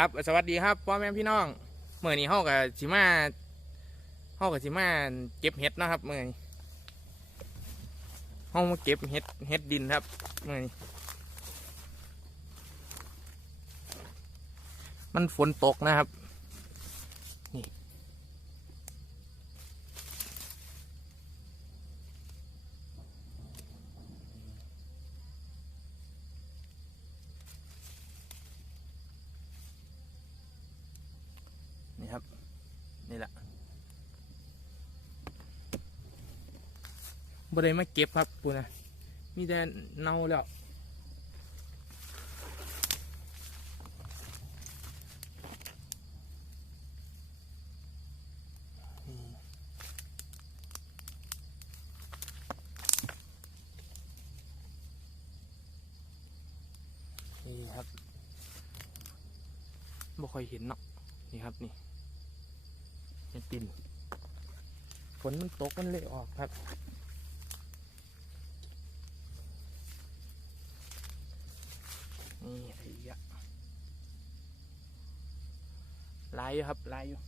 ครับ สวัสดีครับพ่อแม่พี่น้องเมื่อนี้เฮากับชิมาเฮากับชิมาเก็บเห็ดนะครับเมื่อนี้เฮามาเก็บเห็ดเห็ดดินครับเมื่อนี้มันฝนตกนะครับนี่นี่ครับ นี่แหละ บ่ได้มาเก็บครับปูนะมีแต่เน่าแล้วนี่ครับบ่ค่อยเห็นเนาะนี่ครับนี่เห็ดดินฝนมันตกมันเลยออกครับ นี่ไอ้ยะ ลายอยู่ครับลายอยู่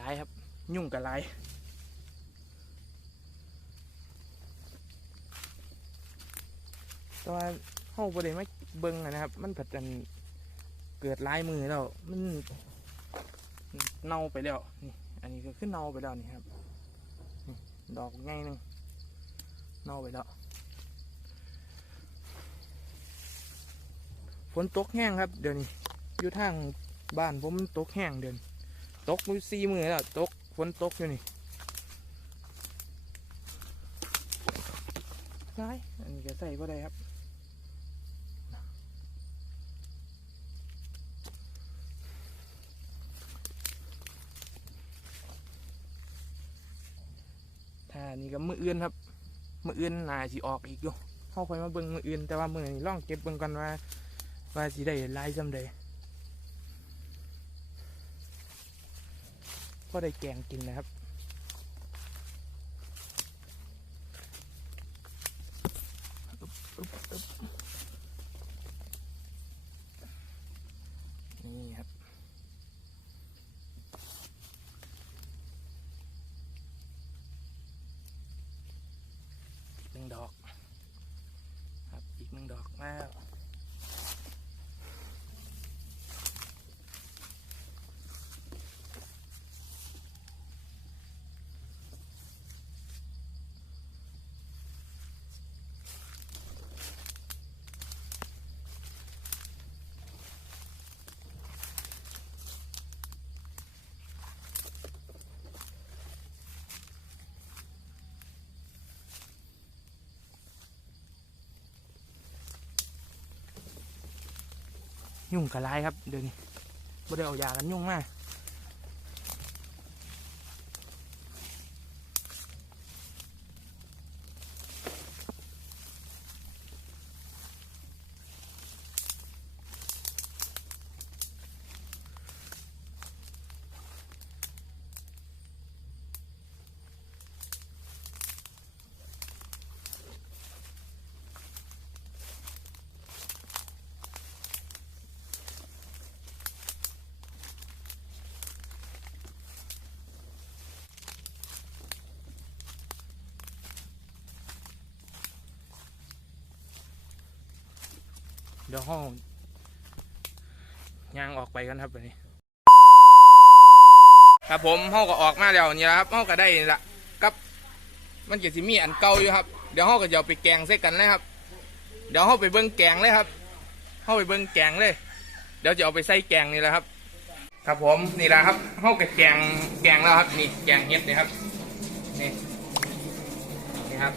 ลายครับ ยุ่งกับลาย แต่ว่าเฮาบ่ได้มาเบิ่งนะครับ มันผัดกันเกิดลายมือแล้วมันเน่าไปแล้วนี่อันนี้ก็ขึ้นเน่าไปแล้วนี่ครับดอกง่ายหนึงเน่าไปแล้วฝนตกแห้งครับ เดี๋ยวนี้อยู่ทางบ้านผมมันตกแห้งเดือนตกมือซีมือแล้วตกฝนตกอยู่นี่ได้อันนี้ก็ใส่บ่ได้ครับ นี้ก็มืออื่นครับ มืออื่นน่าสิออกอีกอยู่เข้าไปมาเบิ้งมืออื่นแต่ว่ามือนี้ลองเก็บเบิ้งกันว่าว่าสิได้ลายซำใดก็ได้แกงกินนะครับอึ๊บอึ๊บอ๊บครับ อีกหนึ่งดอก ครับ อีกหนึ่งดอกมา ยุ่งกับลายครับเดี๋ยวนี้บ่ได้เอายากันยุ่งมาก เดี๋ยวห้องยางออกไปกันครับวันนี้ ครับผมห้องก็ออกมาแล้วนี่ละครับห้องก็ได้นี่ละกับ มันจะสิมีอันเก่าอยู่ครับ เดี๋ยวห้องก็จะเอาไปแกงใส่กันเลยครับ เดี๋ยวห้องไปเบิ้งแกงเลยครับห้องไปเบิ้งแกงเลย เดี๋ยวจะเอาไปใส่แกงนี่แหละครับ ครับผมนี่แหละครับห้องก็แกงแกงแล้วครับนี่แกงเห็ดนี่ครับนี่นี่ครับ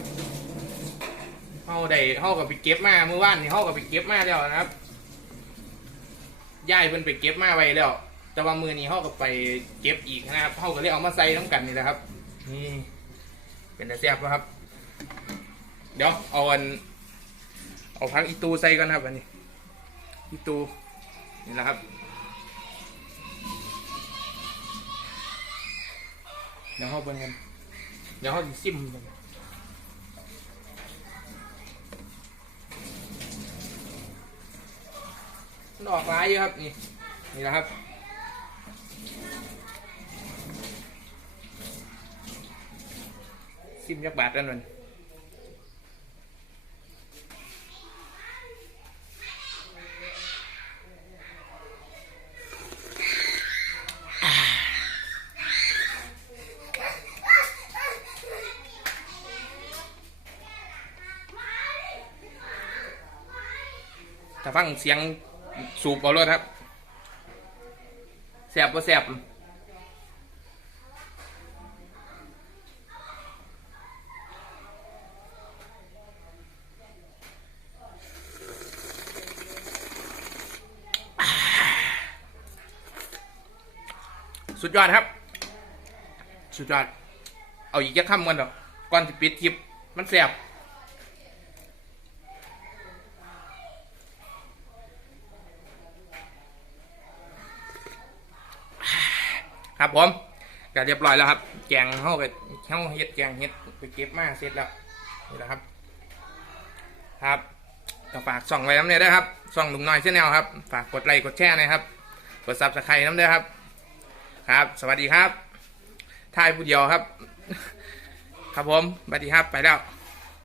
เฮาได้เฮากับไปเก็บมาเมื่อวานนี่เฮากับไปเก็บมาแล้วนะครับยายเพิ่นไปเก็บมาไว้แล้ว แต่ว่ามือนี้เฮากับไปเก็บอีกนะครับเฮาก็เลยเอามาใส่น้ำกันนี่แหละครับ นี่เป็นแต่แซ่บบ่ครับ เดี๋ยวเอาอันเอาพักอีตูใส่ก่อนครับอันนี้อีตูนี่นะครับเดี๋ยวเขาเบิ่งกันเดี๋ยวเขาสิซิมกัน มันออกร้ายเยอะครับนี่นี่นะครับซิมยักบาทกันมันถ้าฟังเสียง สูบเอารถครับแสบก็แสบสุดยอดครับ สุดยอด เอาอีกจะคำกันดอกก่อนที่ปิดคลิป มันแสบ ครับผมก็เรียบร้อยแล้วครับ แกงเฮาไปเฮาเฮ็ดแกงเฮ็ดไปเก็บมาเสร็จแล้วนี่แหละครับ ครับก็ฝากส่องไว้น้ำเนี่ยด้วยครับส่องหนุ่มน้อยเช่นแนวครับ ฝากกดไลค์กดแชร์นะครับกดซับสไครต์น้ำด้วยครับ ครับ สวัสดีครับทายผู้เดียวครับ ครับผมสวัสดีครับไปแล้ว